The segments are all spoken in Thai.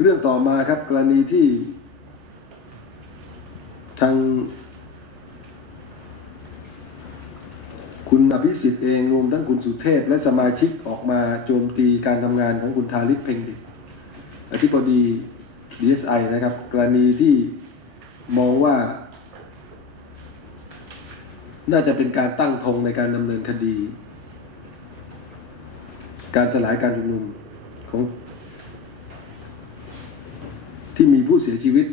เรื่องต่อมาครับกรณีที่ ทาง คุณอภิสิทธิ์เองรวมทั้งคุณสุเทพ และสมาชิกออกมาโจมตีการทำงานของคุณทาริศเพ่งดิตอธิบดี DSI นะครับ กรณีที่มองว่า น่าจะเป็นการตั้งธงในการดำเนินคดี การสลายการชุมนุมของ ที่มีผู้เสียชีวิต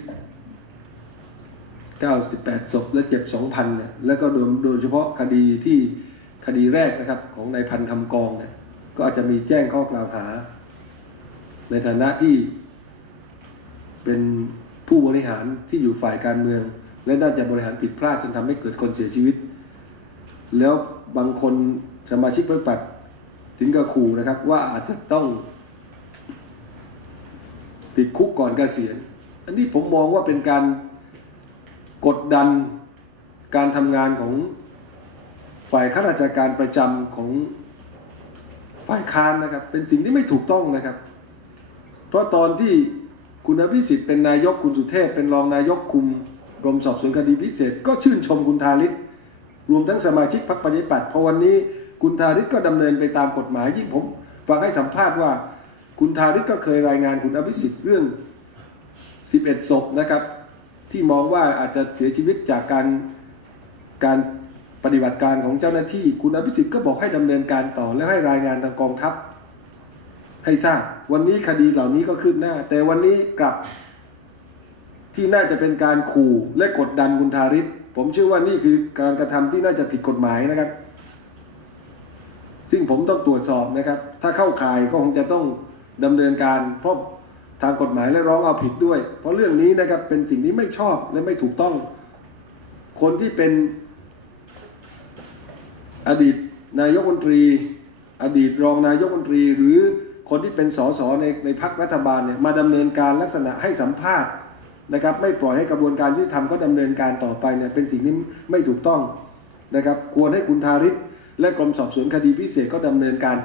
98 ศพและเจ็บ 2,000เนี่ยแล้วก็โดยโดยเฉพาะคดีที่คดีแรกนะครับ ของนายพันธ์คำกองเนี่ยก็อาจจะมีแจ้งข้อกล่าวหา ในฐานะที่เป็นผู้บริหารที่อยู่ฝ่ายการเมือง และน่าจะบริหารผิดพลาดจนทำให้เกิดคนเสียชีวิต แล้วบางคนสมาชิกเพื่อปัดถึงกับขู่นะครับ ว่าอาจจะต้อง ติดคุกก่อนเกษียณอันนี้ผมมองว่าเป็นการกดดันการทำงานของฝ่ายข้าราชการประจำของฝ่ายค้านนะครับ เป็นสิ่งที่ไม่ถูกต้องนะครับ เพราะตอนที่คุณอภิสิทธิ์เป็นนายกคุณสุเทพ เป็นรองนายกคุมกรมสอบสวนคดีพิเศษ ก็ชื่นชมคุณทาริศรวมทั้งสมาชิกพรรคประชาธิปัตย์พอวันนี้คุณทาริศก็ดำเนินไปตามกฎหมายยิ่งผมฟังให้สัมภาษณ์ว่า คุณทาริศก็เคยรายงานคุณอภิสิทธิ์เรื่อง 11 ศพนะครับ ที่มองว่าอาจจะเสียชีวิตจากการการปฏิบัติการของเจ้าหน้าที่ คุณอภิสิทธิ์ก็บอกให้ดำเนินการต่อและให้รายงานทางกองทัพ ให้ทราบวันนี้คดีเหล่านี้ก็คืบหน้า แต่วันนี้กลับ ที่น่าจะเป็นการขู่และกดดันคุณทาริศผมเชื่อว่านี่คือการกระทำที่น่าจะผิดกฎหมายนะครับ ซึ่งผมต้องตรวจสอบนะครับ ถ้าเข้าข่ายก็คงจะต้อง ดำเนินการเพราะทางกฎหมายและร้องเอาผิดด้วย เพราะเรื่องนี้นะครับเป็นสิ่งที่ไม่ชอบและไม่ถูกต้อง คนที่เป็นอดีตนายกมนตรี อดีตรองนายกมนตรี หรือคนที่เป็นสสในในพรรครัฐบาลเนี่ยมาดำเนินการลักษณะให้สัมภาษณ์นะครับ ไม่ปล่อยให้กระบวนการยุติธรรมก็ดำเนินการต่อไปเนี่ยเป็นสิ่งที่ไม่ถูกต้องนะครับ ควรให้คุณทาริศและกรมสอบสวนคดีพิเศษก็ดำเนินการ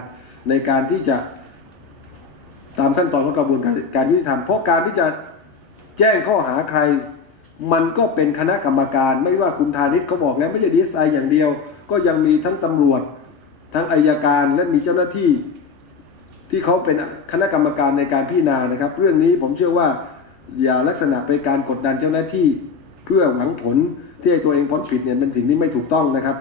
ในการที่จะ ตามขั้นตอนของกระบวนการการยุติธรรมเพราะการที่จะแจ้งข้อหาใคร มันก็เป็นคณะกรรมการไม่ว่าคุณธานิตเขาบอกแล้วไม่ใช่ดีเอสไออย่างเดียว ก็ยังมีทั้งตำรวจ ทั้งอายการและมีเจ้าหน้าที่ ที่เขาเป็นคณะกรรมการในการพิจารณานะครับ เรื่องนี้ผมเชื่อว่าอย่าลักษณะเป็นการกดดันเจ้าหน้าที่ เพื่อหวังผลที่ให้ตัวเองพ้นผิดเนี่ยเป็นสิ่งที่ไม่ถูกต้องนะครับ